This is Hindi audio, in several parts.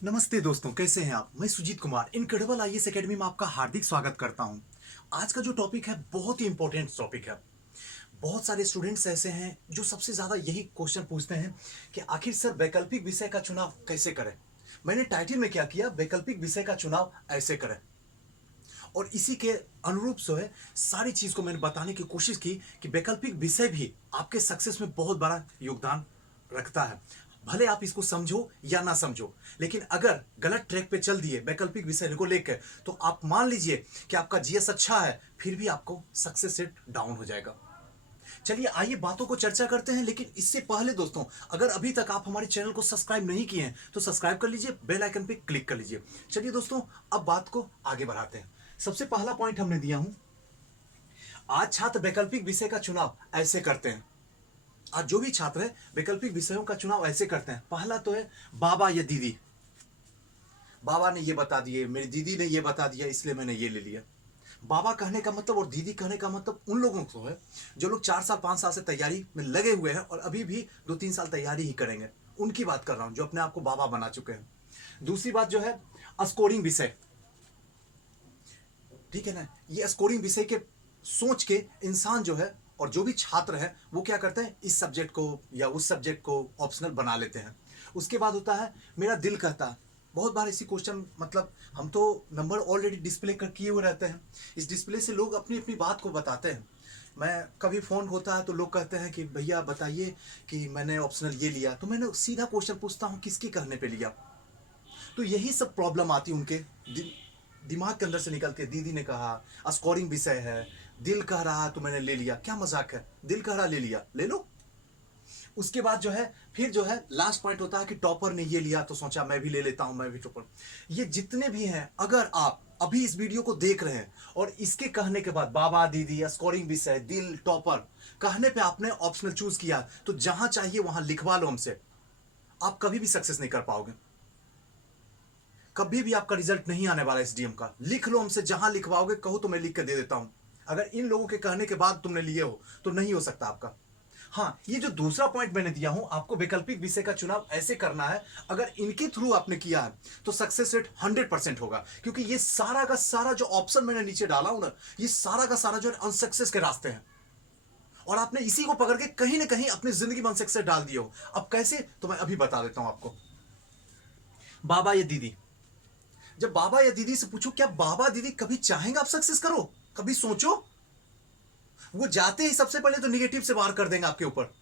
नमस्ते दोस्तों, कैसे हैं आप? मैं Sujeet Kumar incredible IAS academy में आपका हार्दिक स्वागत करता हूं। आज का जो टॉपिक है बहुत ही इंपॉर्टेंट टॉपिक है। बहुत सारे स्टूडेंट्स ऐसे हैं जो सबसे ज्यादा यही क्वेश्चन पूछते हैं कि आखिर सर वैकल्पिक विषय का चुनाव कैसे करें। मैंने टाइटल में क्या किया, वैकल्पिक विषय का चुनाव ऐसे करें। और इसी के अनुरूप जो है सारी चीज को मैंने बताने की कोशिश की कि वैकल्पिक विषय भी आपके सक्सेस में बहुत बड़ा योगदान रखता है। भले आप इसको समझो या ना समझो, लेकिन अगर गलत ट्रैक पे चल दिए वैकल्पिक विषय को लेकर, तो आप मान लीजिए कि आपका जीएस अच्छा है, फिर भी आपको सक्सेस रेट डाउन हो जाएगा। चलिए आइए बातों को चर्चा करते हैं, लेकिन इससे पहले दोस्तों, अगर अभी तक आप हमारे चैनल को सब्सक्राइब नहीं किए हैं तो सब्सक्राइब कर लीजिए, बेल आइकन पे क्लिक कर लीजिए। चलिए दोस्तों, अब बात को आगे बढ़ाते हैं। सबसे पहला पॉइंट हमने दिया हूं, आज छात्र वैकल्पिक विषय का चुनाव ऐसे करते हैं। आज जो भी छात्र है वैकल्पिक विषयों का चुनाव ऐसे करते हैं। पहला तो है बाबा या दीदी। बाबा ने ये बता दिए, मेरी दीदी ने ये बता दिया, इसलिए मैंने ये ले लिया। बाबा कहने का मतलब और दीदी कहने का मतलब उन लोगों को है जो लोग 4 साल 5 साल से तैयारी में लगे हुए हैं और अभी भी 2-3 साल तैयारी ही करेंगे। उनकी बात कर रहा हूं जो अपने आप को बाबा बना चुके हैं। दूसरी बात जो है स्कोरिंग विषय, ठीक है ना। ये स्कोरिंग विषय के सोच के इंसान जो है और जो भी छात्र है वो क्या करते हैं, इस सब्जेक्ट को या उस सब्जेक्ट को ऑप्शनल बना लेते हैं। उसके बाद होता है मेरा दिल कहता है। बहुत बार ऐसी क्वेश्चन, मतलब हम तो नंबर ऑलरेडी डिस्प्ले कर किए हुए रहते हैं, इस डिस्प्ले से लोग अपनी अपनी बात को बताते हैं। मैं कभी फ़ोन होता है तो लोग कहते हैं कि भैया बताइए कि मैंने ऑप्शनल ये लिया, तो मैंने सीधा क्वेश्चन पूछता हूँ किसके कहने पे लिया। तो यही सब प्रॉब्लम आती है उनके दिमाग के अंदर से निकल के। दीदी ने कहा स्कोरिंग विषय है, दिल कह रहा तो मैंने ले लिया। क्या मजाक है, दिल कह रहा ले लिया, ले लो। उसके बाद जो है फिर जो है लास्ट पॉइंट होता है कि टॉपर ने ये लिया तो सोचा मैं भी ले लेता हूं, मैं भी टॉपर। ये जितने भी हैं, अगर आप अभी इस वीडियो को देख रहे हैं और इसके कहने के बाद बाबा दीदी या स्कोरिंग विषय दिल टॉपर कहने पे आपने ऑप्शनल चूज किया, तो जहां चाहिए वहां लिखवा लो हमसे। आप कभी भी सक्सेस नहीं कर पाओगे, कभी भी आपका रिजल्ट नहीं आने वाला एसडीएम का। लिख लो हमसे, जहां लिखवाओगे कहो तो मैं लिख के दे देता हूं। अगर इन लोगों के कहने के बाद तुमने लिए हो तो नहीं हो सकता आपका। हाँ, ये जो दूसरा पॉइंट मैंने दिया हूं, आपको वैकल्पिक विषय का चुनाव ऐसे करना है। अगर इनके थ्रू आपने किया है तो सक्सेस रेट 100% होगा, क्योंकि ये सारा का सारा जो ऑप्शन मैंने नीचे डाला हूं ना, ये सारा का सारा जो है अनसक्सेस के रास्ते हैं। और आपने इसी को पकड़ के कहीं ना कहीं अपनी जिंदगी में अनसक्सेस डाल दिए हो। अब कैसे, तो मैं अभी बता देता हूं आपको। बाबा या दीदी, जब बाबा या दीदी से पूछो क्या बाबा दीदी कभी चाहेंगे आप सक्सेस करो, कभी सोचो। वो जाते ही सबसे पहले तो निगेटिव से वार कर देंगे आपके ऊपर।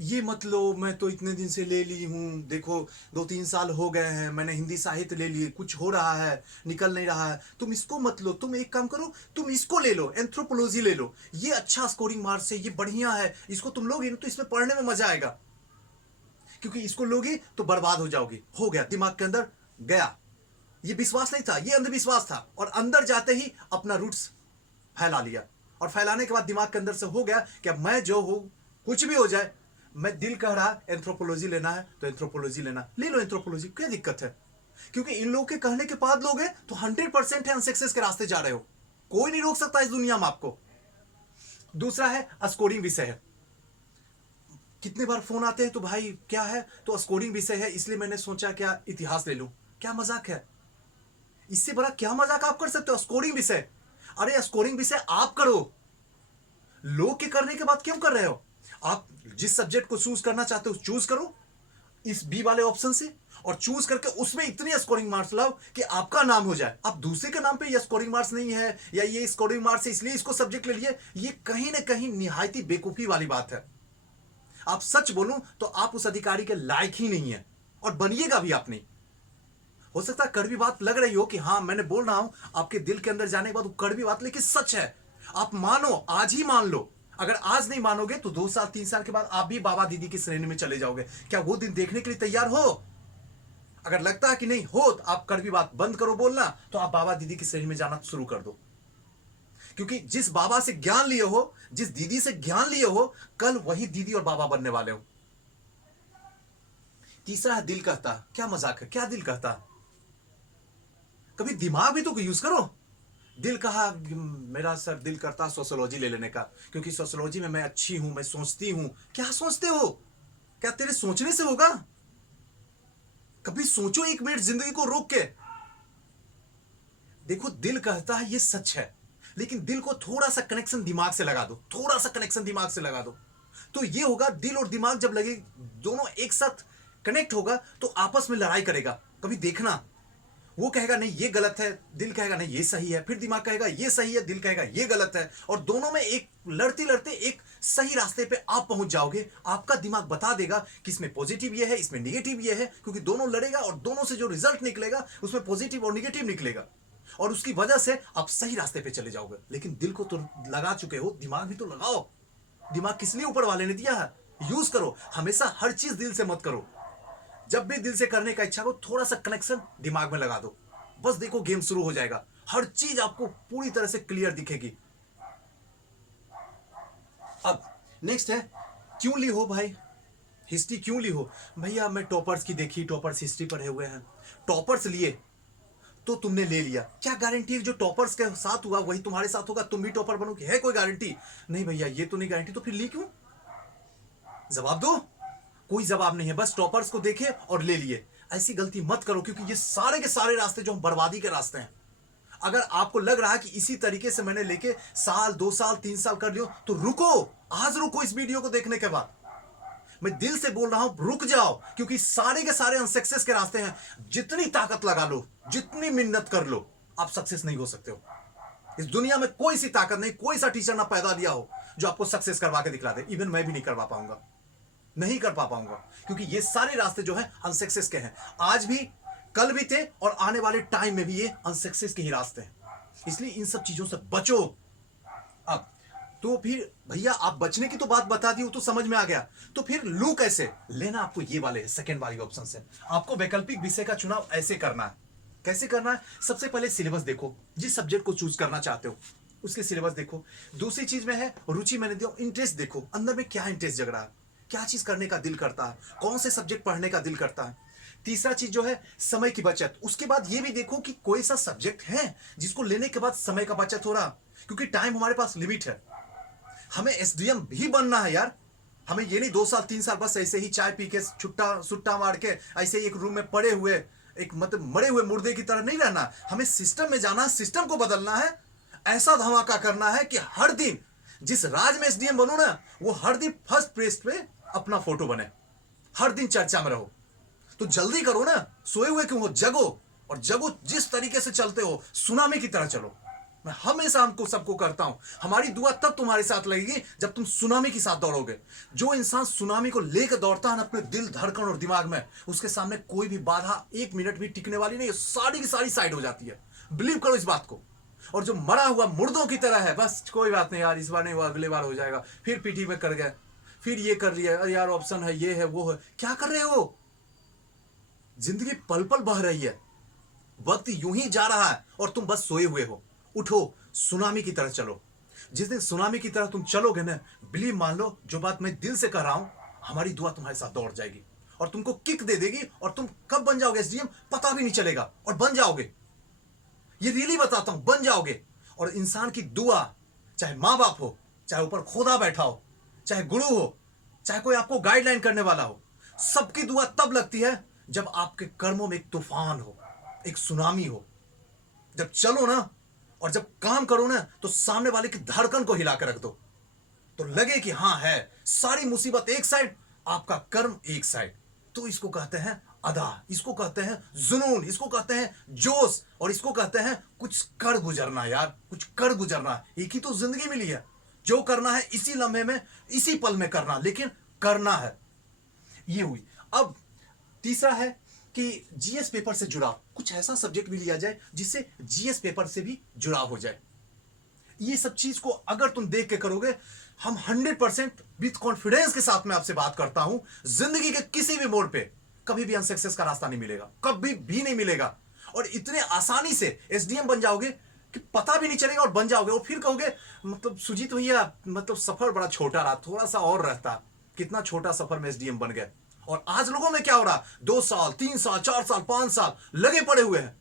ये मत लो, मैं तो इतने दिन से ले ली हूं, देखो 2-3 साल हो गए हैं, मैंने हिंदी साहित्य ले लिए, कुछ हो रहा है, निकल नहीं रहा है। तुम इसको मत लो, तुम एक काम करो, तुम इसको ले लो, एंथ्रोपोलॉजी ले लो, ये अच्छा स्कोरिंग मार्क्स है, ये बढ़िया है, इसको तुम लोगे तो इसमें पढ़ने में मजा आएगा। क्योंकि इसको लोगे तो बर्बाद हो जाओगे। हो गया, दिमाग के अंदर गया। ये विश्वास नहीं था, ये अंधविश्वास था, और अंदर जाते ही अपना रूट्स फैला लिया। और फैलाने के बाद दिमाग के अंदर से हो गया कि अब मैं जो हूं, कुछ भी हो जाए, मैं दिल कह रहा एंथ्रोपोलॉजी लेना है तो एंथ्रोपोलॉजी लेना, ले लो एंथ्रोपोलॉजी, क्या दिक्कत है। क्योंकि इन लोगों के कहने के बाद लोग हैं तो 100% है अनसक्सेस के रास्ते जा रहे हो। कोई नहीं रोक सकता इस दुनिया में आपको। दूसरा है स्कोरिंग विषय है। कितने बार फोन आते हैं तो भाई क्या है, तो स्कोरिंग विषय है इसलिए मैंने सोचा क्या इतिहास ले लूं। क्या मजाक है, इससे बड़ा क्या मजाक आप कर सकते हो। स्कोरिंग विषय, अरे स्कोरिंग विषय आप करो, लोग के करने के बाद क्यों कर रहे हो। आप जिस सब्जेक्ट को चूज करना चाहते हो चूज करो इस बी वाले ऑप्शन से, और चूज करके उसमें इतने स्कोरिंग मार्क्स लाओ कि आपका नाम हो जाए। आप दूसरे के नाम पे ये स्कोरिंग मार्क्स नहीं है या ये स्कोरिंग मार्क्स है इसलिए इसको सब्जेक्ट ले लिए, ये कहीं ना कहीं निहायती बेवकूफी वाली बात है। आप सच बोलूं तो आप उस अधिकारी के लायक ही नहीं है, और बनिएगा भी आप नहीं। हो सकता है कड़वी बात लग रही हो कि हाँ मैंने बोल रहा हूं आपके दिल के अंदर जाने के बाद वो कड़वी बात, लेकिन सच है। आप मानो, आज ही मान लो। अगर आज नहीं मानोगे तो 2 साल 3 साल के बाद आप भी बाबा दीदी की श्रेणी में चले जाओगे। क्या वो दिन देखने के लिए तैयार हो? अगर लगता है कि नहीं हो तो आप कड़वी बात बंद करो बोलना, तो आप बाबा दीदी की श्रेणी में जाना शुरू कर दो। क्योंकि जिस बाबा से ज्ञान लिए हो, जिस दीदी से ज्ञान लिए हो, कल वही दीदी और बाबा बनने वाले हो। तीसरा है दिल कहता। क्या मजाक है, क्या दिल कहता, कभी दिमाग भी तो यूज करो। दिल कहा, मेरा सर दिल करता सोशियोलॉजी ले लेने का, क्योंकि सोशियोलॉजी में मैं अच्छी हूं, मैं सोचती हूं। क्या सोचते हो, क्या तेरे सोचने से होगा? कभी सोचो 1 मिनट जिंदगी को रोक के। देखो दिल कहता है ये सच है, लेकिन दिल को थोड़ा सा कनेक्शन दिमाग से लगा दो, थोड़ा सा कनेक्शन दिमाग से लगा दो, तो ये होगा। दिल और दिमाग जब लगे, दोनों एक साथ कनेक्ट होगा तो आपस में लड़ाई करेगा। कभी देखना, वो कहेगा नहीं ये गलत है, दिल कहेगा नहीं ये सही है, फिर दिमाग कहेगा ये सही है, दिल कहेगा ये गलत है, और दोनों में एक लड़ते लड़ते एक सही रास्ते पे आप पहुंच जाओगे। आपका दिमाग बता देगा कि इसमें पॉजिटिव ये है, इसमें निगेटिव ये है, क्योंकि दोनों लड़ेगा और दोनों से जो रिजल्ट निकलेगा उसमें पॉजिटिव और निगेटिव निकलेगा, और उसकी वजह से आप सही रास्ते पे चले जाओगे। लेकिन दिल को तो लगा चुके हो, दिमाग भी तो लगाओ। दिमाग किस लिए ऊपर वाले ने दिया है, यूज करो। हमेशा हर चीज दिल से मत करो। जब भी दिल से करने का इच्छा हो, थोड़ा सा कनेक्शन दिमाग में लगा दो, बस देखो गेम शुरू हो जाएगा। हर चीज आपको पूरी तरह से क्लियर दिखेगी। अब नेक्स्ट है, क्यों ली हो भाई हिस्ट्री, क्यों ली हो? भैया मैं टॉपर्स की देखी, टॉपर्स हिस्ट्री पढ़े हुए हैं। टॉपर्स लिए तो तुमने ले लिया, क्या गारंटी है जो टॉपर्स के साथ हुआ वही तुम्हारे साथ होगा, तुम भी टॉपर बनोगे? है कोई गारंटी? नहीं भैया ये तो नहीं गारंटी। तो फिर ली क्यों? जवाब दो। कोई जवाब नहीं है, बस टॉपर्स को देखे और ले लिए। ऐसी गलती मत करो, क्योंकि ये सारे के सारे रास्ते जो बर्बादी के रास्ते हैं। अगर आपको लग रहा है कि इसी तरीके से मैंने लेके साल 2 साल 3 साल कर लियो, तो रुको, आज रुको। इस वीडियो को देखने के बाद मैं दिल से बोल रहा हूं, रुक जाओ, क्योंकि सारे के सारे अनसक्सेस के रास्ते हैं। जितनी ताकत लगा लो, जितनी मिन्नत कर लो, आप सक्सेस नहीं हो सकते हो। इस दुनिया में कोई सी ताकत नहीं, कोई सा टीचर ना पैदा दिया हो जो आपको सक्सेस करवा के दिखला दे। इवन मैं भी नहीं करवा पाऊंगा, नहीं कर पाऊंगा, क्योंकि ये सारे रास्ते जो हैं अनसक्सेस के हैं। आज भी, कल भी थे, और आने वाले टाइम में भी ये अनसक्सेस के ही रास्ते हैं। इसलिए इन सब चीजों से बचो। अब तो फिर भैया आप बचने की तो बात बता दी, वो तो समझ में आ गया। तो फिर लू कैसे लेना? आपको ये वाले सेकंड वाली ऑप्शन से आपको वैकल्पिक विषय का चुनाव ऐसे करना है। कैसे करना है? सबसे पहले सिलेबस देखो, जिस सब्जेक्ट को चूज करना चाहते हो उसके सिलेबस देखो। दूसरी चीज में है रुचि, मैंने दिया। इंटरेस्ट देखो, अंदर में क्या इंटरेस्ट जग रहा है, क्या चीज करने का दिल करता है, कौन से सब्जेक्ट पढ़ने का दिल करता है। तीसरा चीज जो है समय की बचत। उसके बाद ये भी देखो कि कोई सा सब्जेक्ट है जिसको लेने के बाद समय का बचत हो रहा, क्योंकि टाइम हमारे पास लिमिट है। हमें एसडीएम भी बनना है यार। हमें ये नहीं 2 साल 3 साल बस ऐसे ही चाय पी के छुट्टा सुट्टा मार के ऐसे ही एक रूम में पड़े हुए, एक मतलब मरे हुए मुर्दे की तरह नहीं रहना। हमें सिस्टम में जाना है, सिस्टम को बदलना है। ऐसा धमाका करना है कि हर दिन जिस राज में एसडीएम बनू ना, वो हर दिन फर्स्ट पेज पे अपना फोटो बने, हर दिन चर्चा में रहो। तो जल्दी करो ना, सोए हुए क्यों हो? जगो, और जगो जिस तरीके से चलते हो सुनामी की तरह चलो। मैं हमेशा हमको सबको करता हूं, हमारी दुआ तब तुम्हारे साथ लगेगी जब तुम सुनामी के साथ दौड़ोगे। जो इंसान सुनामी को लेकर दौड़ता है ना अपने दिल धड़कन और दिमाग में, उसके सामने कोई भी बाधा 1 मिनट भी टिकने वाली नहीं है, सारी की सारी साइड हो जाती है। बिलीव करो इस बात को। और जो मरा हुआ मुर्दों की तरह है, बस कोई बात नहीं यार, इस बार नहीं हुआ अगले बार हो जाएगा, फिर पीठी में कर गए, फिर ये कर लिया, अरे यार ऑप्शन है, ये है, वो है। क्या कर रहे हो? जिंदगी पल पल बह रही है, वक्त यूं ही जा रहा है और तुम बस सोए हुए हो। उठो, सुनामी की तरह चलो। जिस दिन सुनामी की तरह तुम चलोगे ना, बिलीव मान लो, जो बात मैं दिल से कर रहा हूं, हमारी दुआ तुम्हारे साथ दौड़ जाएगी और तुमको किक दे देगी, और तुम कब बन जाओगे एसडीएम पता भी नहीं चलेगा, और बन जाओगे। ये रियली बताता हूं, बन जाओगे। और इंसान की दुआ, चाहे मां बाप हो, चाहे ऊपर खुदा बैठा हो, चाहे गुरु हो, चाहे कोई आपको गाइडलाइन करने वाला हो, सबकी दुआ तब लगती है जब आपके कर्मों में एक तूफान हो, एक सुनामी हो। जब चलो ना और जब काम करो ना, तो सामने वाले की धड़कन को हिला कर रख दो, तो लगे कि हां है। सारी मुसीबत एक साइड, आपका कर्म एक साइड। तो इसको कहते हैं अदा, इसको कहते हैं जुनून, इसको कहते हैं जोश, और इसको कहते हैं कुछ कर गुजरना। यार कुछ कर गुजरना, एक ही तो जिंदगी मिली है। जो करना है इसी लम्हे में, इसी पल में करना, लेकिन करना है। ये हुई। अब तीसरा है कि जीएस पेपर से जुड़ाव, कुछ ऐसा सब्जेक्ट भी लिया जाए जिससे जीएस पेपर से भी जुड़ाव हो जाए। ये सब चीज को अगर तुम देख के करोगे, हम 100% विथ कॉन्फिडेंस के साथ में आपसे बात करता हूं, जिंदगी के किसी भी मोड़ पे कभी भी अनसक्सेस का रास्ता नहीं मिलेगा, कभी भी नहीं मिलेगा। और इतने आसानी से एसडीएम बन जाओगे कि पता भी नहीं चलेगा, और बन जाओगे। और फिर कहोगे मतलब सुजीत भैया, मतलब सफर बड़ा छोटा रहा, थोड़ा सा और रहता। कितना छोटा सफर में एसडीएम बन गए। और आज लोगों में क्या हो रहा, 2 साल 3 साल 4 साल 5 साल लगे पड़े हुए हैं,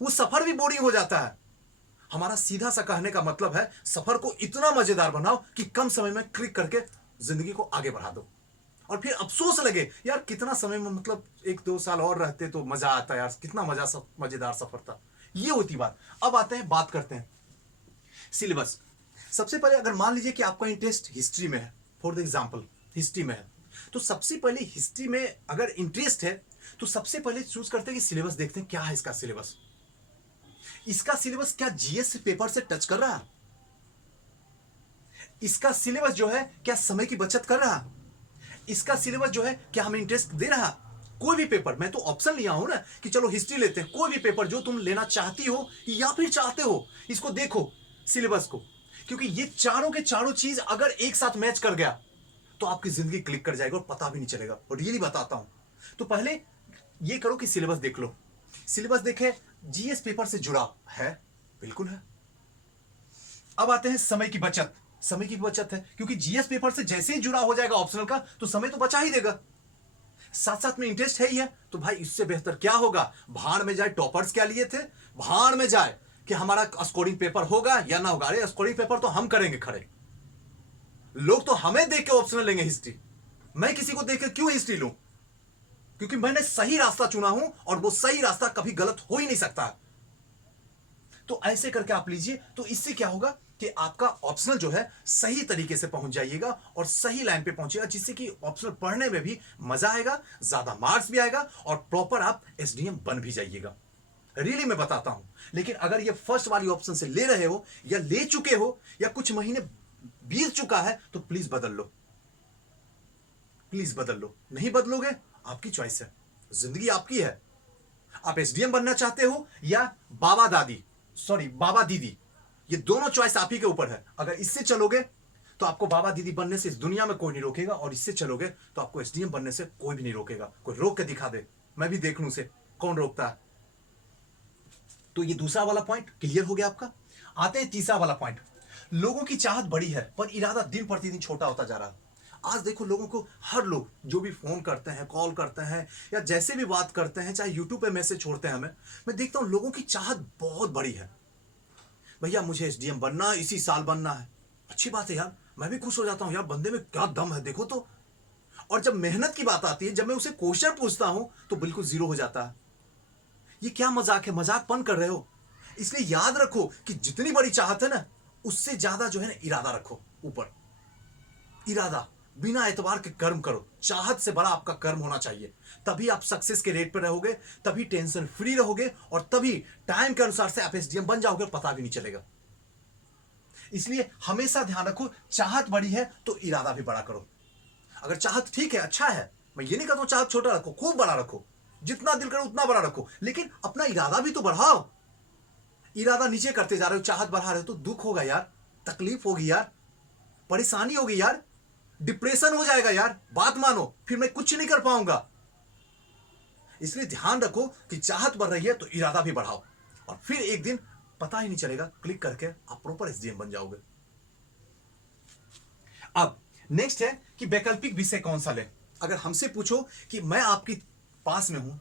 वो सफर भी बोरिंग हो जाता है। हमारा सीधा सा कहने का मतलब है, सफर को इतना मजेदार बनाओ कि कम समय में क्लिक करके जिंदगी को आगे बढ़ा दो। और फिर अफसोस लगे यार कितना समय में मतलब 1-2 साल और रहते तो मजा आता यार, कितना मजेदार सफर था। ये होती बात। अब आते हैं, बात करते हैं सिलेबस। सबसे पहले अगर मान लीजिए कि आपका इंटरेस्ट हिस्ट्री में है, फॉर द एग्जाम्पल हिस्ट्री में है, तो सबसे पहले हिस्ट्री में अगर इंटरेस्ट है तो सबसे पहले चूज करते हैं कि सिलेबस देखते हैं क्या है इसका सिलेबस। इसका सिलेबस क्या जीएस पेपर से टच कर रहा है? इसका सिलेबस जो है क्या समय की बचत कर रहा? इसका सिलेबस जो है क्या हमें इंटरेस्ट दे रहा? कोई भी पेपर, मैं तो ऑप्शन लिया हूं ना कि चलो हिस्ट्री लेते हैं, कोई भी पेपर जो तुम लेना चाहती हो या फिर चाहते हो, इसको देखो सिलेबस को, क्योंकि ये चारों के चारों चीज अगर एक साथ मैच कर गया तो आपकी जिंदगी क्लिक कर जाएगा और पता भी नहीं चलेगा। और रियली बताता हूं, तो पहले ये करो कि सिलेबस देख लो। सिलेबस देखे, जीएस पेपर से जुड़ा है, बिल्कुल है। अब आते हैं समय की बचत। समय की बचत है क्योंकि जीएस पेपर से जैसे ही जुड़ा हो जाएगा ऑप्शनल का तो समय तो बचा ही देगा। साथ साथ में इंटरेस्ट है ही है, तो भाई इससे बेहतर क्या होगा? भाड़ में जाए, टॉपर्स क्या लिए थे, भाड़ में जाए कि हमारा स्कोरिंग पेपर होगा या ना होगा। अरे स्कोरिंग पेपर तो हम करेंगे खड़े, लोग तो हमें देख के ऑप्शनल लेंगे हिस्ट्री। मैं किसी को देख के क्यों हिस्ट्री लूं? क्योंकि मैंने सही रास्ता चुना हूं और वो सही रास्ता कभी गलत हो ही नहीं सकता। तो ऐसे करके आप लीजिए, तो इससे क्या होगा कि आपका ऑप्शनल जो है सही तरीके से पहुंच जाइएगा और सही लाइन पे पहुंचेगा, जिससे कि ऑप्शनल पढ़ने में भी मजा आएगा, ज्यादा मार्क्स भी आएगा और प्रॉपर आप एसडीएम बन भी जाइएगा। रियली मैं बताता हूं। लेकिन अगर ये फर्स्ट वाली ऑप्शन से ले रहे हो या ले चुके हो या कुछ महीने बीत चुका है तो प्लीज बदल लो, प्लीज बदल लो। नहीं बदलोगे, आपकी चॉइस है, जिंदगी आपकी है। आप एसडीएम बनना चाहते हो या बाबा दीदी, ये दोनों चॉइस आप ही के ऊपर है। अगर इससे चलोगे तो आपको बाबा दीदी बनने से इस दुनिया में कोई नहीं रोकेगा, और इससे चलोगे तो आपको एसडीएम बनने से कोई भी नहीं रोकेगा। कोई रोक के दिखा दे, मैं भी देख लूं उसे, कौन रोकता है। तो ये दूसरा वाला पॉइंट क्लियर हो गया आपका। आते हैं तीसरा वाला पॉइंट। लोगों की चाहत बड़ी है पर इरादा दिन प्रतिदिन छोटा होता जा रहा है। आज देखो लोगों को, हर लोग जो भी फोन करते हैं, कॉल करते हैं या जैसे भी बात करते हैं, चाहे यूट्यूब पे मैसेज छोड़ते हैं हमें, मैं देखता हूं लोगों की चाहत बहुत बड़ी है। भैया मुझे एसडीएम बनना, इसी साल बनना है। अच्छी बात है यार, मैं भी खुश हो जाता हूं यार, बंदे में क्या दम है देखो तो। और जब मेहनत की बात आती है, जब मैं उसे क्वेश्चन पूछता हूं तो बिल्कुल जीरो हो जाता है। ये क्या मजाक है, मजाकपन कर रहे हो। इसलिए याद रखो कि जितनी बड़ी चाहत है ना, उससे ज्यादा जो है ना इरादा रखो ऊपर। इरादा, बिना एतबार के कर्म करो। चाहत से बड़ा आपका कर्म होना चाहिए, तभी आप सक्सेस के रेट पर रहोगे, तभी टेंशन फ्री रहोगे और तभी टाइम के अनुसार से आप एसडीएम बन जाओगे और पता भी नहीं चलेगा। इसलिए हमेशा ध्यान रखो, चाहत बड़ी है तो इरादा भी बड़ा करो। अगर चाहत ठीक है, अच्छा है, मैं ये नहीं कहता हूं चाहत छोटा रखो, खूब बड़ा रखो, जितना दिल करे उतना बड़ा रखो, लेकिन अपना इरादा भी तो बढ़ाओ। इरादा नीचे करते जा रहे हो, चाहत बढ़ा रहे हो तो दुख होगा यार, तकलीफ होगी यार, परेशानी होगी यार, डिप्रेशन हो जाएगा यार। बात मानो, फिर मैं कुछ नहीं कर पाऊंगा। इसलिए ध्यान रखो कि चाहत बढ़ रही है तो इरादा भी बढ़ाओ, और फिर एक दिन पता ही नहीं चलेगा, क्लिक करके आप प्रॉपर एसडीएम बन जाओगे। अब नेक्स्ट है कि वैकल्पिक विषय कौन सा ले। अगर हमसे पूछो कि मैं आपके पास में हूं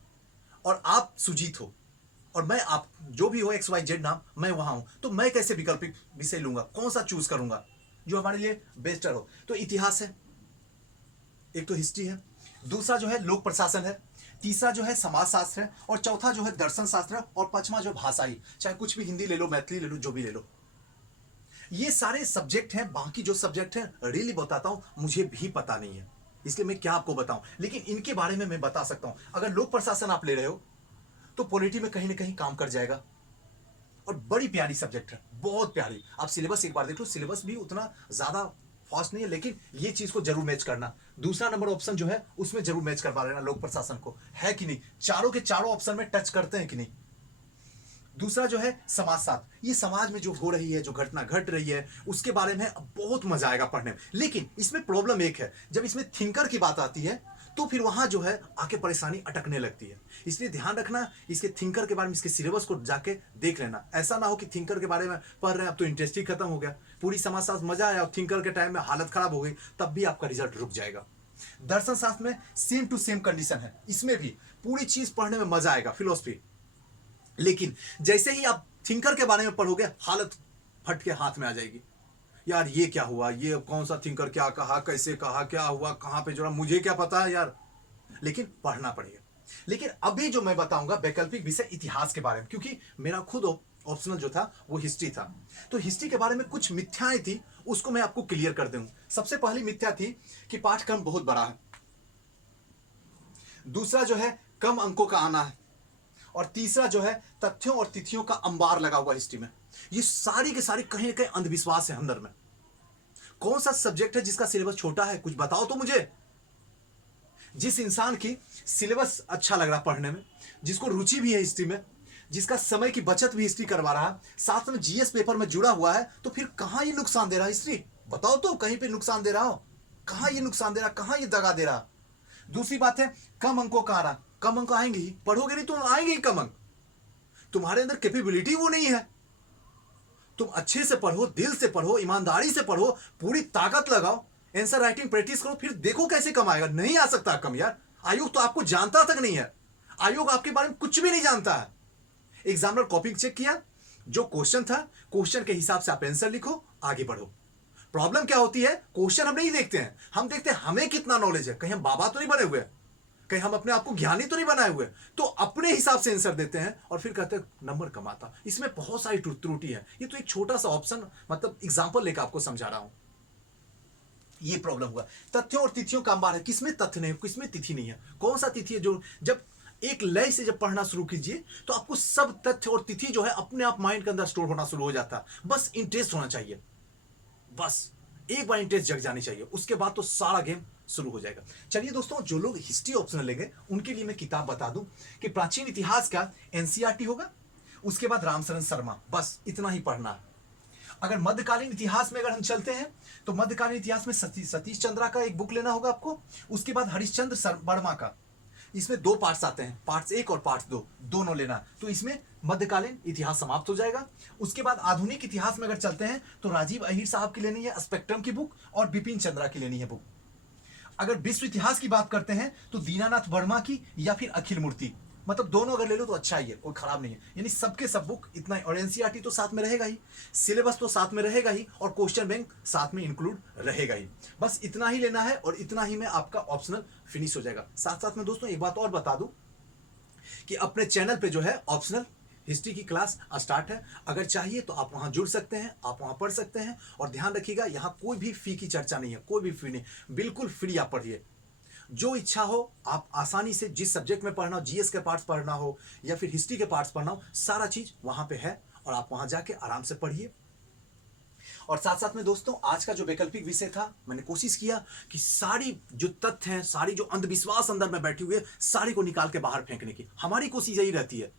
और आप सुजीत हो और मैं आप जो भी हो XYZ नाम, मैं वहां हूं, तो मैं कैसे वैकल्पिक विषय लूंगा, कौन सा चूज करूंगा जो हमारे लिए बेस्टर हो। तो इतिहास है, एक तो हिस्ट्री है, दूसरा जो है लोक प्रशासन है, तीसरा जो है समाज शास्त्र है, और चौथा जो है दर्शन शास्त्र है, और पांचवा जो भाषाई, चाहे कुछ भी हिंदी ले लो, मैथिली ले लो, जो भी ले लो। ये सारे सब्जेक्ट हैं। बाकी जो सब्जेक्ट हैं रियली बताता हूं मुझे भी पता नहीं है, इसलिए मैं क्या आपको बताऊं, लेकिन इनके बारे में मैं बता सकता हूं। अगर लोक प्रशासन आप ले रहे हो तो पॉलिटी में कहीं ना कहीं काम कर जाएगा, और बड़ी प्यारी सब्जेक्ट है, बहुत प्यारी। आप सिलेबस एक बार देख लो, सिलेबस भी उतना ज्यादा फास्ट नहीं है, लेकिन ये चीज को जरूर मैच करना। दूसरा नंबर ऑप्शन जो है उसमें जरूर मैच करवा लेना लोक प्रशासन को, है कि नहीं, चारों के चारों ऑप्शन में टच करते हैं कि नहीं। दूसरा जो है समाज शास्त्र, ये समाज में जो हो रही है, जो घटना घट रही है, उसके बारे में बहुत मजा आएगा पढ़ने में। लेकिन इसमें प्रॉब्लम एक है, जब इसमें थिंकर की बात आती है तो फिर वहां जो है आके परेशानी अटकने लगती है। इसलिए ध्यान रखना, इसके थिंकर के बारे में, इसके सिलेबस को जाके देख लेना। ऐसा ना हो कि थिंकर के बारे में पढ़ रहे हैं, अब तो इंटरेस्ट ही खत्म हो गया, पूरी समाज शास्त्र मजा आया और थिंकर के टाइम में हालत खराब हो गई, तब भी आपका रिजल्ट रुक जाएगा। दर्शन शास्त्र में सेम टू सेम कंडीशन है, इसमें भी पूरी चीज पढ़ने में मजा आएगा, फिलोसफी। लेकिन जैसे ही आप थिंकर के बारे में पढ़ोगे, हालत फट के हाथ में आ जाएगी, यार ये क्या हुआ, ये कौन सा थिंकर क्या कहा, कैसे कहा, क्या हुआ, कहां पे जुड़ा, मुझे क्या पता है यार। लेकिन पढ़ना पड़ेगा। लेकिन अभी जो मैं बताऊंगा वैकल्पिक विषय इतिहास के बारे में, क्योंकि मेरा खुद ऑप्शनल जो था वो हिस्ट्री था। तो हिस्ट्री के बारे में कुछ मिथ्याएं थी, उसको मैं आपको क्लियर कर दूं। सबसे पहली मिथ्या थी कि पाठ्यक्रम बहुत बड़ा है। दूसरा जो है कम अंकों का आना है। और तीसरा जो है तथ्यों और तिथियों का अंबार लगा हुआ हिस्ट्री में। ये सारी के सारी कहीं ना कहीं अंधविश्वास है अंदर में। कौन सा सब्जेक्ट है जिसका सिलेबस छोटा है, कुछ बताओ तो मुझे। जिस इंसान की सिलेबस अच्छा लग रहा पढ़ने में, जिसको रुचि भी है हिस्ट्री में, जिसका समय की बचत भी हिस्ट्री करवा रहा है, साथ में जीएस पेपर में जुड़ा हुआ है, तो फिर कहां ये नुकसान दे रहा है हिस्ट्री? बताओ तो, कहीं पे नुकसान दे रहा हो? कहां ये नुकसान दे रहा, कहां ये दगा दे रहा? दूसरी बात है कम अंकों का आ रहा। कम अंक आएंगे ही, पढ़ोगे नहीं तो आएंगे ही कम अंक। तुम्हारे अंदर कैपेबिलिटी वो नहीं है। तुम अच्छे से पढ़ो, दिल से पढ़ो, ईमानदारी से पढ़ो, पूरी ताकत लगाओ, आंसर राइटिंग प्रैक्टिस करो, फिर देखो कैसे कम आएगा। नहीं आ सकता कम यार। आयोग तो आपको जानता तक नहीं है। आयोग आपके बारे में कुछ भी नहीं जानता है। एग्जामिनर कॉपी चेक किया, जो क्वेश्चन था क्वेश्चन के हिसाब से आप आंसर लिखो, आगे बढ़ो। प्रॉब्लम क्या होती है, क्वेश्चन हम नहीं देखते हैं, हम देखते हैं हमें कितना नॉलेज है। कहीं हम बाबा तो नहीं बने हुए, कहीं हम अपने आप को ज्ञानी तो नहीं बनाए हुए। तो अपने हिसाब से आंसर देते हैं और फिर कहते हैं नंबर कम आता। इसमें बहुत सारी त्रुटि है। ये तो एक छोटा सा ऑप्शन, मतलब एग्जांपल लेकर आपको समझा रहा हूं। ये प्रॉब्लम हुआ। तथ्यों और तिथियों का अंबार है। किसमें तथ्य नहीं, किसमें तिथि नहीं है। कौन सा तिथि है जो, जब एक लय से जब पढ़ना शुरू कीजिए तो आपको सब तथ्य और तिथि जो है अपने आप माइंड के अंदर स्टोर होना शुरू हो जाता है। बस इंटरेस्ट होना चाहिए, बस एक बार इंटरेस्ट जग जानी चाहिए, उसके बाद तो सारा गेम शुरू हो जाएगा। चलिए दोस्तों, जो लोग हिस्ट्री ऑप्शनल लेंगे उनके लिए मैं किताब बता दूं कि प्राचीन इतिहास का एनसीईआरटी होगा, उसके बाद रामशरण शर्मा, बस इतना ही पढ़ना है। अगर मध्यकालीन इतिहास में अगर हम चलते हैं तो मध्यकालीन इतिहास में सतीश चंद्रा का एक बुक लेना होगा आपको। उसके बाद हरिश्चंद्र वर्मा का, इसमें दो पार्ट्स आते हैं, पार्ट्स 1 और पार्ट्स 2 दोनों लेना। तो इसमें मध्यकालीन इतिहास समाप्त हो जाएगा। उसके बाद आधुनिक इतिहास में अगर चलते हैं तो राजीव अहीर साहब की लेनी है स्पेक्ट्रम की बुक, और बिपिन चंद्रा की लेनी है बुक। अगर विश्व इतिहास की बात करते हैं तो दीनानाथ वर्मा की या फिर अखिल मूर्ति, मतलब दोनों अगर ले लो तो अच्छा ही है, कोई खराब नहीं है। यानी सबके सब बुक इतना ही। और एनसीईआरटी तो साथ में रहेगा ही, सिलेबस तो साथ में रहेगा ही, और क्वेश्चन बैंक साथ में इंक्लूड रहेगा ही। बस इतना ही लेना है और इतना ही में आपका ऑप्शनल फिनिश हो जाएगा। साथ साथ में दोस्तों एक बात और बता दूं कि अपने चैनल पे जो है ऑप्शनल हिस्ट्री की क्लास स्टार्ट है। अगर चाहिए तो आप वहां जुड़ सकते हैं, आप वहां पढ़ सकते हैं। और ध्यान रखिएगा, यहां कोई भी फी की चर्चा नहीं है, कोई भी फी नहीं, बिल्कुल फ्री आप पढ़िए। जो इच्छा हो आप आसानी से, जिस सब्जेक्ट में पढ़ना हो, जीएस के पार्ट्स पढ़ना हो या फिर हिस्ट्री के पार्ट्स पढ़ना हो, सारा चीज वहां पे है और आप वहां जाके आराम से पढ़िए। और साथ साथ में दोस्तों, आज का जो वैकल्पिक विषय था, मैंने कोशिश किया कि सारी जो तथ्य हैं, सारी जो अंधविश्वास अंदर में बैठी हुई है, सारी को निकाल के बाहर फेंकने की हमारी कोशिश यही रहती है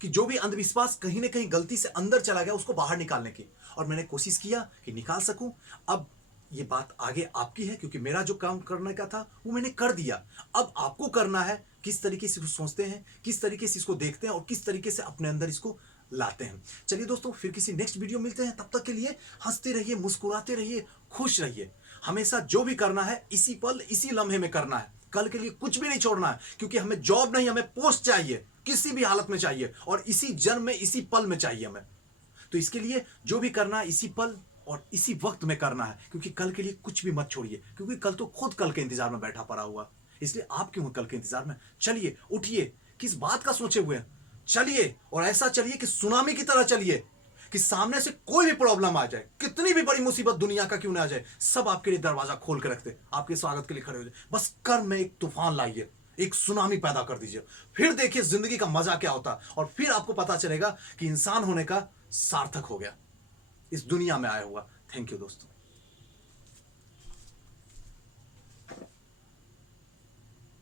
कि जो भी अंधविश्वास कहीं ना कहीं गलती से अंदर चला गया उसको बाहर निकालने की। और मैंने कोशिश किया कि निकाल सकूं। अब ये बात आगे आपकी है, क्योंकि मेरा जो काम करने का था वो मैंने कर दिया। अब आपको करना है, किस तरीके से सोचते हैं, किस तरीके से इसको देखते हैं और किस तरीके से अपने अंदर इसको लाते हैं। चलिए दोस्तों, फिर किसी नेक्स्ट वीडियो मिलते हैं। तब तक के लिए हंसते रहिए, मुस्कुराते रहिए, खुश रहिए। हमेशा जो भी करना है इसी पल इसी लम्हे में करना है, कल के लिए कुछ भी नहीं छोड़ना है। क्योंकि हमें जॉब नहीं, हमें पोस्ट चाहिए, किसी भी हालत में चाहिए, और इसी जन्म में इसी पल में चाहिए हमें। तो इसके लिए जो भी करना है इसी पल और इसी वक्त में करना है, क्योंकि कल के लिए कुछ भी मत छोड़िए, क्योंकि कल तो खुद कल के इंतजार में बैठा पड़ा हुआ। इसलिए आप क्यों कल के इंतजार में? चलिए, उठिए, किस बात का सोचे हुए हैं, चलिए। और ऐसा चलिए कि सुनामी की तरह चलिए, कि सामने से कोई भी प्रॉब्लम आ जाए, कितनी भी बड़ी मुसीबत दुनिया का क्यों ना आ जाए, सब आपके लिए दरवाजा खोल के रखते, आपके स्वागत के लिए खड़े हो जाए। बस कर्म में एक तूफान लाइए, एक सुनामी पैदा कर दीजिए, फिर देखिए जिंदगी का मजा क्या होता है। और फिर आपको पता चलेगा कि इंसान होने का सार्थक हो गया, इस दुनिया में आया हुआ। थैंक यू दोस्तों।